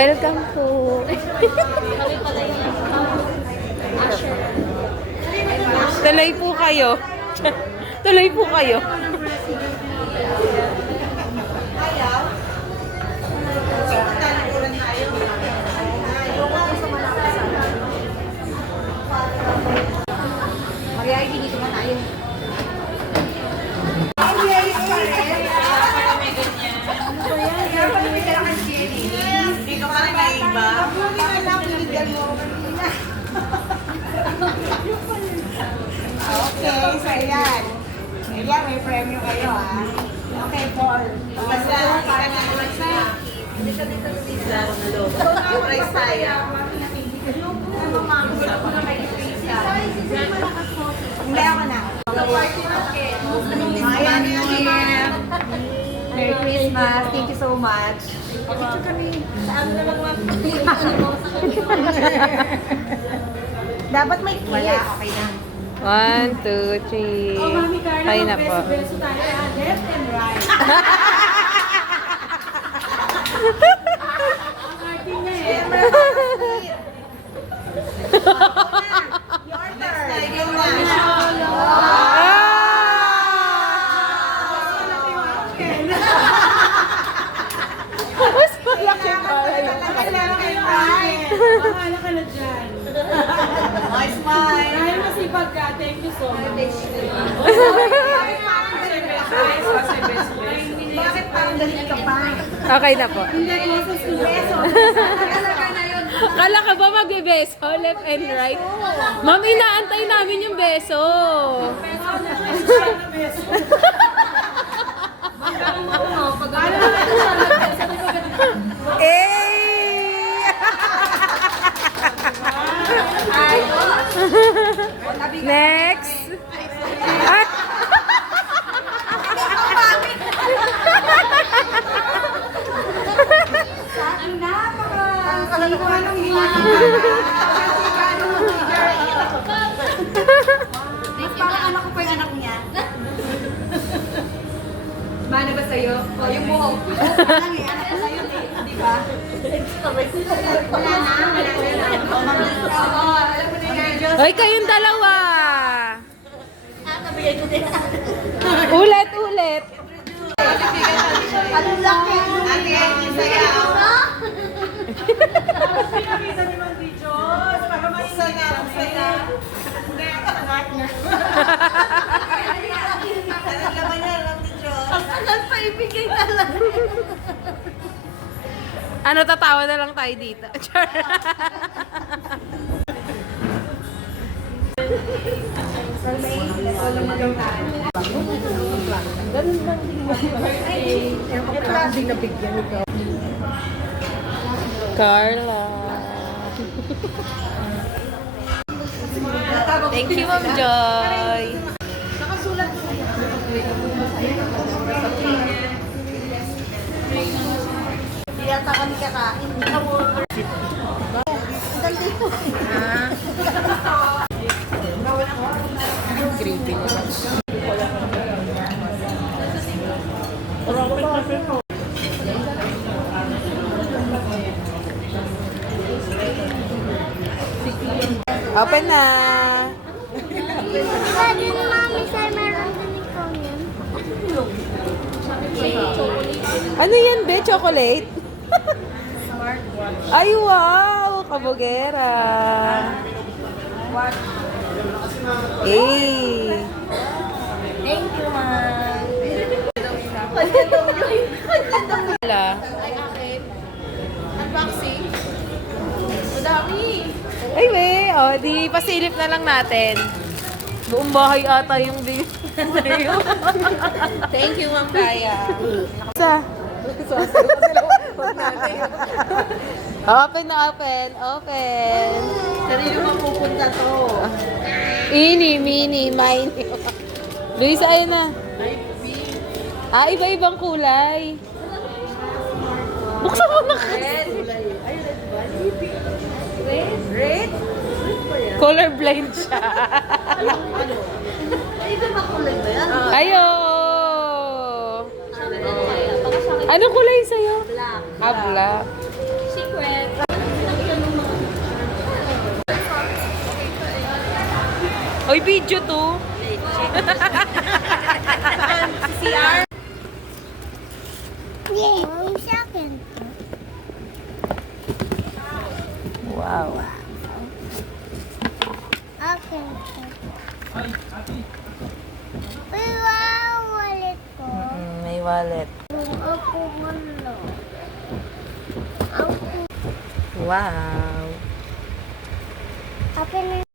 Welcome po. Kami pala yung usher. Tuloy po kayo. Tuloy po kayo. Maria, hindi ko man tayo. Dito ka na may iba. Okay, so yan. Ayan, may premyo kayo ah. Okay, Paul. Basta, dito. Price tayo. Hindi ako na. Ayan, Merry Christmas. Thank you so much. Picture kami. Saan na lang Dapat may kiss. Wala, okay na. 1, 2, 3. Kayo na po. Left and right. Your turn. Mas malaki pa. Bahala ka na dyan. Nice smile. Dahil masipag ka, thank you so much. Bakit parang galit ka pa? Okay na po. Hindi ko sa Beso. Kala ka ba magbe-beso? Left and right? Ma'am, inaantay namin yung beso. Next. Ah! Parang anak ko pa yung anak niya. Mana ba sa'yo? O, yung buhok. Parang eh, anak ko sa'yo eh. Di ba? Wala na. Oo, alam mo na yung Diyos. Hoy, kayong dalawa. Nabigay ko din. Ulit. Anong laki? Ate, ay sayaw. pinakita ni Mang Dijos para Saya, saya. Hindi, anak niya. Anong laman niya, alam ni Diyos. Ang paibigay talaga. Ano, tatawa na lang tayo dito. Char. Carla. Thank you, Ma'am Joy. Hindi yata kami kakain. Gravy. Open na. Pwede na mami sa meron din ikaw yan. Ano yan, be? Chocolate? Ay, wow! Kabugera. Eh. Thank you, ma'am. Wala. Ay, akin. Unboxing. Madami. Ay, we. O, di pasilip na lang natin. Buong bahay ata yung Thank you, Ma'am Kaya. Sa? Open na, open. Open. Sarili mo pupunta to. Ini, mini, mini. Luisa, ayun na. Ah, iba-ibang kulay. Buksan mo na. Red? Colorblind siya. Ito ba kulay ba yan? Ayo. Anong kulay sa'yo? Black. Ah, black. Secret. Oy, video to. CR. Yay! Yung sa akin. Wow. Akin to. Uy, wow! Wallet ko. May wallet. Ako wala. Ako. Wow. Akin na